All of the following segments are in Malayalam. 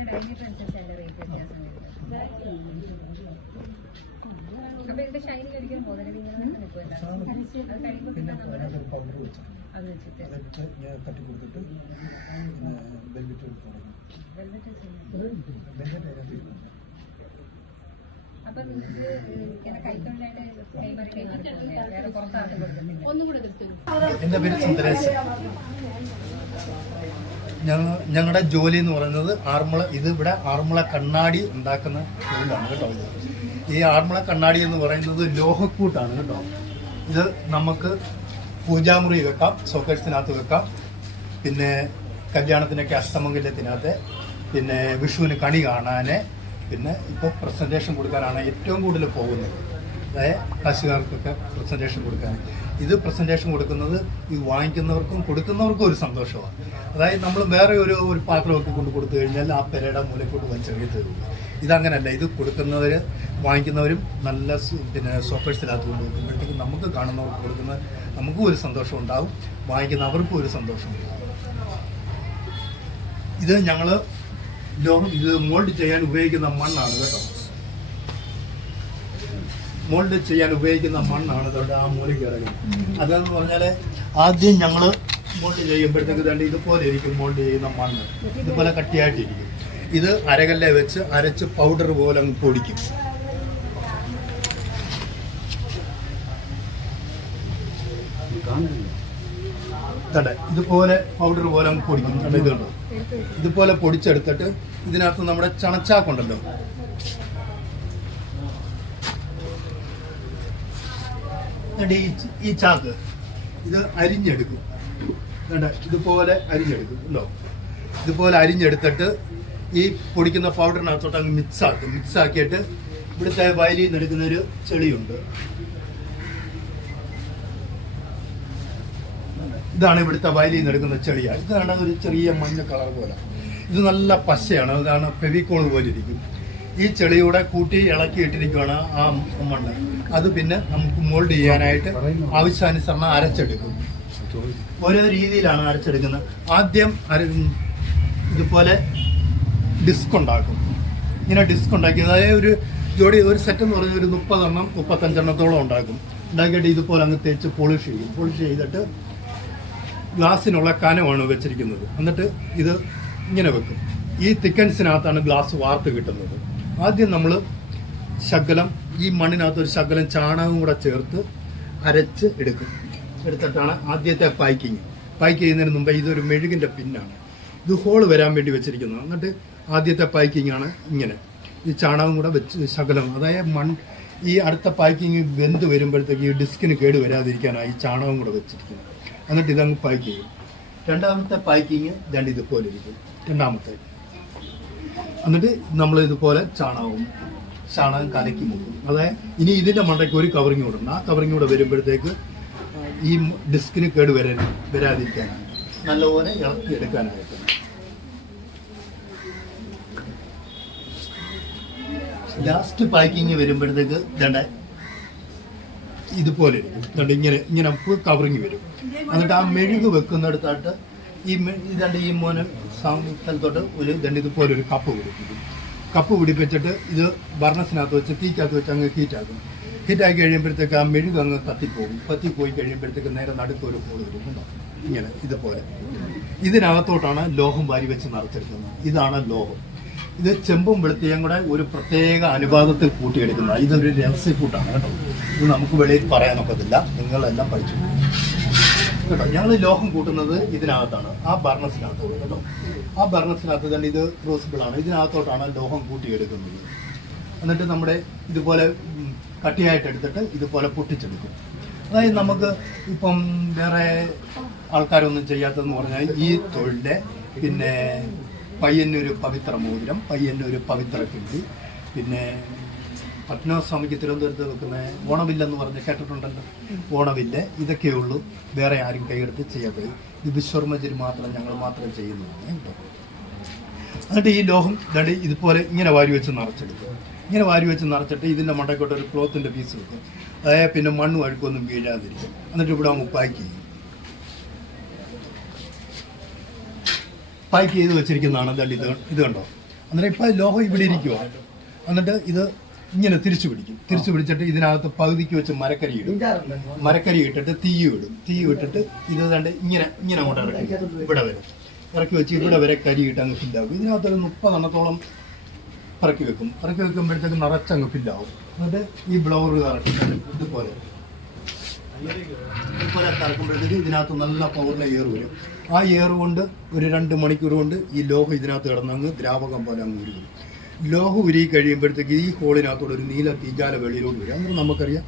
അതിന്റെ ഡയമീറ്റർ അനുസരിച്ചല്ലേ റേറ്റ് വ്യത്യാസം വരുന്നത്? അപ്പൊ ഇതിന്റെ ഷൈനിങ് ഒരിക്കലും പോകുന്നില്ല ഇങ്ങനെ തന്നെ നിൽക്കുമല്ലോ അത് കൈ അത് വെച്ചിട്ട്. തട്ടി കൊടുത്തിട്ട് ഇങ്ങനെ കൈത്തൊഴിലായിട്ട് കൈമാറി കൊടുക്കുന്നില്ലേ വേറെ കൊടുക്കുന്നില്ല. എന്റെ പേര് സുന്ദരേശൻ. ഞങ്ങളുടെ ജോലി എന്ന് പറയുന്നത് ആറന്മുള ഇത് ഇവിടെ ആറന്മുള കണ്ണാടി ഉണ്ടാക്കുന്ന തൊഴിലാണ് കേട്ടോ ഇത്. ഈ ആറന്മുള കണ്ണാടി എന്ന് പറയുന്നത് ലോഹക്കൂട്ടാണ് കേട്ടോ. ഇത് നമുക്ക് പൂജാമുറി വെക്കാം സോക്കേഴ്സിനകത്ത് വെക്കാം. പിന്നെ കല്യാണത്തിനൊക്കെ അസ്തമംഗല്യത്തിനകത്ത് പിന്നെ വിഷുവിന് കണി കാണാൻ പിന്നെ ഇപ്പോൾ പ്രസന്റേഷൻ കൊടുക്കാനാണ് ഏറ്റവും കൂടുതൽ പോകുന്നത്. അതായത് കാശുകാർക്കൊക്കെ പ്രസന്റേഷൻ കൊടുക്കാൻ ഇത് പ്രസന്റേഷൻ കൊടുക്കുന്നത് ഈ വാങ്ങിക്കുന്നവർക്കും കൊടുക്കുന്നവർക്കും ഒരു സന്തോഷമാണ്. അതായത് നമ്മൾ വേറെ ഒരു ഒരു പാത്രമൊക്കെ കൊണ്ട് കൊടുത്തു കഴിഞ്ഞാൽ ആ പെരയുടെ മൂലക്കൊണ്ട് വലിച്ചെറിയ തരുള്ളൂ ഇതങ്ങനല്ല ഇത് കൊടുക്കുന്നവർ വാങ്ങിക്കുന്നവരും നല്ല പിന്നെ സോക്കേഴ്സിനകത്ത് കൊണ്ട് കൊടുക്കുമ്പോഴത്തേക്ക് നമുക്ക് കാണുന്നവർക്ക് കൊടുക്കുന്ന നമുക്കും ഒരു സന്തോഷം ഉണ്ടാവും വാങ്ങിക്കുന്നവർക്കും ഒരു സന്തോഷം ഇത് ഞങ്ങൾ ലോകം ഇത് മോൾഡ് ചെയ്യാൻ ഉപയോഗിക്കുന്ന മണ്ണാണ് കേട്ടോ. മോൾഡ് ചെയ്യാൻ ഉപയോഗിക്കുന്ന മണ്ണാണ് ഇതവിടെ ആ മൂലയ്ക്ക് ഇറങ്ങുന്നത്. അതെന്ന് പറഞ്ഞാൽ ആദ്യം ഞങ്ങൾ മോൾഡ് ചെയ്യുമ്പോഴത്തേക്ക് തന്നെ ഇതുപോലെ ഇരിക്കും മോൾഡ് ചെയ്യുന്ന മണ്ണ്. ഇതുപോലെ കട്ടിയായിട്ടിരിക്കും. ഇത് അരകല്ലെ വെച്ച് അരച്ച് പൗഡർ പോലെ അങ്ങ് പൊടിക്കും. തടെ ഇതുപോലെ പൗഡർ പോലെ അങ്ങ് പൊടിക്കും. തട ഇതുണ്ടോ ഇതുപോലെ പൊടിച്ചെടുത്തിട്ട് ഇതിനകത്ത് നമ്മുടെ ചണച്ചാക്കുണ്ടല്ലോ. ഈ ചാക്ക്? ഇത് അരിഞ്ഞെടുക്കും. കണ്ട ഇതുപോലെ അരിഞ്ഞെടുക്കും ഉണ്ടോ ഇതുപോലെ അരിഞ്ഞെടുത്തിട്ട് ഈ പൊടിക്കുന്ന പൗഡറിനകത്തോട്ട് അങ്ങ് മിക്സ് ആക്കും. മിക്സ് ആക്കിയിട്ട് ഇവിടുത്തെ വയലിൽ നിന്ന് എടുക്കുന്ന ഒരു ചെളിയുണ്ട്. ഇതാണ് ഇവിടുത്തെ വയലിൽ നിന്ന് എടുക്കുന്ന ചെളിയാണ്. ഇതാണ് ഒരു ചെറിയ മഞ്ഞ കളർ പോലെ. ഇത് നല്ല പശയാണ്. അതാണ് ഫെവിക്കോൾ പോലെ ഇരിക്കും. ഈ ചെളിയുടെ കൂട്ടി ഇളക്കി ഇട്ടിരിക്കുകയാണ് ആ മണ്ണ്. അത് പിന്നെ നമുക്ക് മോൾഡ് ചെയ്യാനായിട്ട് ആവശ്യാനുസരണം അരച്ചെടുക്കും. ഓരോ രീതിയിലാണ് അരച്ചെടുക്കുന്നത്. ആദ്യം അര ഇതുപോലെ ഡിസ്ക് ഉണ്ടാക്കും. ഇങ്ങനെ ഡിസ്ക് ഉണ്ടാക്കി. അതായത് ഒരു ജോഡി ഒരു സെറ്റ് എന്ന് പറഞ്ഞാൽ ഒരു മുപ്പതെണ്ണം മുപ്പത്തഞ്ചെണ്ണത്തോളം ഉണ്ടാക്കും. ഉണ്ടാക്കിയിട്ട് ഇതുപോലെ അങ്ങ് തേച്ച് പോളിഷ് ചെയ്യും. പോളിഷ് ചെയ്തിട്ട് ഗ്ലാസ്സിനുള്ള കനമാണ് വെച്ചിരിക്കുന്നത്. എന്നിട്ട് ഇത് ഇങ്ങനെ വെക്കും. ഈ തിക്കൻസിനകത്താണ് ഗ്ലാസ് വാർത്ത് കിട്ടുന്നത്. ആദ്യം നമ്മൾ ശകലം ഈ മണ്ണിനകത്ത് ഒരു ശകലം ചാണകം കൂടെ ചേർത്ത് അരച്ച് എടുക്കും. എടുത്തിട്ടാണ് ആദ്യത്തെ പാക്കിങ് പാക്ക് ചെയ്യുന്നതിന് മുമ്പ് ഇതൊരു മെഴുകിന്റെ പിന്നാണ്. ഇത് ഹോൾ വരാൻ വേണ്ടി വെച്ചിരിക്കുന്നത് എന്നിട്ട് ആദ്യത്തെ പാക്കിംഗ് ആണ് ഇങ്ങനെ. ഈ ചാണകം കൂടെ വെച്ച് ശകലം അതായത് മൺ ഈ അടുത്ത പാക്കിങ് വെന്ത് വരുമ്പോഴത്തേക്ക് ഈ ഡിസ്കിന് കേട് വരാതിരിക്കാനാണ് ഈ ചാണകം കൂടെ വെച്ചിരിക്കുന്നത്. എന്നിട്ട് ഇതങ്ങ് പാക്ക് ചെയ്യും. രണ്ടാമത്തെ പാക്കിങ് രണ്ട് ഇതുപോലെ ഇരിക്കും. രണ്ടാമത്തെ. എന്നിട്ട് നമ്മൾ ഇതുപോലെ ചാണകവും ചാണകം കലക്കി മുക്കും. അതായത് ഇനി ഇതിന്റെ മണ്ടയ്ക്ക് ഒരു കവറിങ് കൂടെ ആ കവറിങ് കൂടെ വരുമ്പോഴത്തേക്ക് ഈ ഡിസ്കിന് കേട് വരാൻ വരാതിരിക്കാനാണ്. നല്ലപോലെ ഇളക്കി എടുക്കാനായിട്ട് ലാസ്റ്റ് പാക്കിങ് വരുമ്പോഴത്തേക്ക് ദണ്ട ഇതുപോലെ ഇരിക്കും. ദണ്ട ഇങ്ങനെ ഇങ്ങനെ കവറിങ് വരും. എന്നിട്ട് ആ മെഴുക് വെക്കുന്നിടത്തായിട്ട് ഈ ഇതാണ്ട് ഈ മോന് സ്ഥലത്തോട്ട് ഒരു ദണ്ട് ഇതുപോലെ ഒരു കപ്പ് പിടിപ്പിക്കും. കപ്പ് പിടിപ്പിച്ചിട്ട് ഇത് ഭരണസിനകത്ത് വെച്ച് തീക്കകത്ത് വെച്ച് അങ്ങ് ഹീറ്റാക്കും ഹീറ്റാക്കി കഴിയുമ്പോഴത്തേക്ക് ആ മെഴുക് അങ്ങ് കത്തിപ്പോകും കത്തിപ്പോയി കഴിയുമ്പോഴത്തേക്ക് നേരെ നടുക്ക് ഒരു ഹോൾ വരും ഇങ്ങനെ ഇതുപോലെ. ഇതിനകത്തോട്ടാണ് ലോഹം വാരി വെച്ച് നിറച്ചെടുക്കുന്നത്. ഇതാണ് ലോഹം. ഇത് ചെമ്പും വെളുത്തിയും കൂടെ ഒരു പ്രത്യേക അനുപാതത്തിൽ കൂട്ടിയെടുക്കുന്ന ഇതൊരു രഹസ്യക്കൂട്ടാണ് കേട്ടോ. ഇത് നമുക്ക് വെളിയിൽ പറയാനൊക്കത്തില്ല. നിങ്ങളെല്ലാം പഠിച്ചു. കേട്ടോ ഞങ്ങൾ ലോഹം കൂട്ടുന്നത് ഇതിനകത്താണ് ആ ബർണസിനകത്താണ് കേട്ടോ. ആ ബർണസിനകത്ത് തന്നെ ഇത് ക്രോസിബിൾ ആണ്. ഇതിനകത്തോട്ടാണ് ലോഹം കൂട്ടിയെടുക്കുന്നത്. എന്നിട്ട് നമ്മുടെ ഇതുപോലെ കട്ടിയായിട്ട് എടുത്തിട്ട് ഇതുപോലെ പൊട്ടിച്ചെടുക്കും. അതായത് നമുക്ക് ഇപ്പം വേറെ ആൾക്കാരൊന്നും ചെയ്യാത്തതെന്ന് പറഞ്ഞാൽ ഈ തൊഴിലിന്റെ പിന്നെ പയ്യന്നൊരു പവിത്ര മോതിരം പയ്യന്നൊരു പവിത്ര കിണ്ടി പിന്നെ പത്മനാഭസ്വാമിക്ക് തിരുവനന്തപുരത്ത് വെക്കുന്ന ഓണവില്ലെന്ന് പറഞ്ഞ് കേട്ടിട്ടുണ്ടല്ലോ. ഓണവില്ല ഇതൊക്കെയുള്ളൂ വേറെ ആരും കൈയെടുത്ത് ചെയ്യാത്തത് ഇത് വിശ്വർമ്മജിൽ മാത്രം ഞങ്ങൾ മാത്രം ചെയ്യുന്നതാണ് എന്നിട്ട് ഈ ലോഹം ദടി ഇതുപോലെ ഇങ്ങനെ വാരി വെച്ച് നിറച്ചെടുക്കും. ഇങ്ങനെ വാരി വെച്ച് നിറച്ചിട്ട് ഇതിന്റെ മണ്ടക്കോട്ട് ഒരു ക്ലോത്തിന്റെ പീസ് വെക്കും. അതായത് പിന്നെ മണ്ണും അഴുക്കൊന്നും വീഴാതിരിക്കും. എന്നിട്ട് ഇവിടെ അങ്ങ് പാക്ക് ചെയ്യും. പാക്ക് ചെയ്ത് വെച്ചിരിക്കുന്നതാണ് ഇത്. ഇത് കണ്ടോ? അന്നേരം ഇപ്പം ലോഹം ഇവിടെ ഇരിക്കുക എന്നിട്ട് ഇത് ഇങ്ങനെ തിരിച്ചു പിടിക്കും. തിരിച്ചു പിടിച്ചിട്ട് ഇതിനകത്ത് പകുതിക്ക് വെച്ച് മരക്കരി ഇടും. മരക്കരി ഇട്ടിട്ട് തീ ഇടും. തീ ഇട്ടിട്ട് ഇത് കണ്ട് ഇങ്ങനെ ഇങ്ങനെ അങ്ങോട്ട് ഇറക്കി. ഇവിടെ വരെ. ഇറക്കി വെച്ച് ഇവിടെ വരെ കരി ഇട്ട് അങ്ങ് ഫില്ലാകും ഇതിനകത്ത് ഒരു മുപ്പതെണ്ണത്തോളം ഇറക്കി വെക്കും. ഇറക്കി വെക്കുമ്പോഴത്തേക്ക് നിറച്ചങ്ങ് ഫില്ലാവും എന്നിട്ട് ഈ ബ്ലൗർ ഇറക്കി ഇതുപോലെ. ഇതുപോലെ കറക്കുമ്പോഴത്തേക്ക് ഇതിനകത്ത് നല്ല പവറിലെ എയർ വരും. ആ എയർ കൊണ്ട് ഒരു രണ്ട് മണിക്കൂർ കൊണ്ട് ഈ ലോഹം ഇതിനകത്ത് കിടന്നങ്ങ് ദ്രാവകം പോലെ അങ്ങ് ഉരുകും. ലോഹം ഉരുകി കഴിയുമ്പോഴത്തേക്ക് ഈ ഹോളിനകത്തോടെ ഒരു നീല തീജാല വെളിയിലോട്ട് വരും. അന്നേരം നമുക്കറിയാം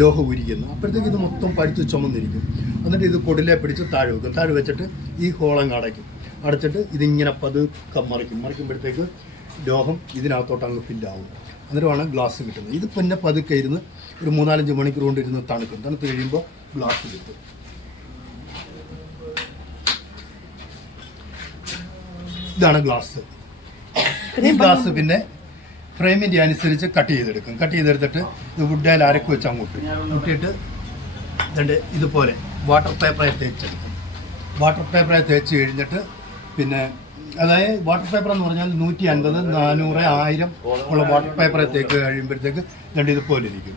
ലോഹം ഉരിക്കുന്നു അപ്പോഴത്തേക്ക് ഇത് മൊത്തം പഴുത്ത് ചുമന്നിരിക്കും. എന്നിട്ട് ഇത് കൊടിലെ പിടിച്ച് താഴെ വെക്കും. താഴെ വെച്ചിട്ട് ഈ ഹോളങ്ങ് അടയ്ക്കും. അടച്ചിട്ട് ഇതിങ്ങനെ പതുക്കെ മറിക്കും. മറിക്കുമ്പോഴത്തേക്ക് ലോഹം ഇതിനകത്തോട്ട് അങ്ങ് ഫില്ലാവും അന്നേരമാണ് ഗ്ലാസ് കിട്ടുന്നത്. ഇത് പിന്നെ പതുക്കെ ഇരുന്ന് ഒരു മൂന്നാലഞ്ച് മണിക്കൂർ കൊണ്ട് ഇരുന്ന് തണുക്കും. തണുത്ത് കഴിയുമ്പോൾ ഗ്ലാസ് കിട്ടും. ഇതാണ് ഗ്ലാസ് ഈ ഗ്ലാസ് പിന്നെ ഫ്രെയിമിന്റെ അനുസരിച്ച് കട്ട് ചെയ്തെടുക്കും. കട്ട് ചെയ്തെടുത്തിട്ട് ഇത് വുഡേൽ അരക്ക് വെച്ച് അങ്ങോട്ട് മുട്ടിയിട്ട് രണ്ട് ഇതുപോലെ വാട്ടർ പേപ്പറായി തേച്ചെടുക്കും. വാട്ടർ പേപ്പറായി തേച്ച് കഴിഞ്ഞിട്ട് പിന്നെ അതായത് വാട്ടർ പേപ്പർ എന്ന് പറഞ്ഞാൽ നൂറ്റി അൻപത് നാനൂറ് ആയിരം ഉള്ള വാട്ടർ പേപ്പറെ തേക്ക് കഴിയുമ്പോഴത്തേക്ക് രണ്ട് ഇതുപോലെ ഇരിക്കും.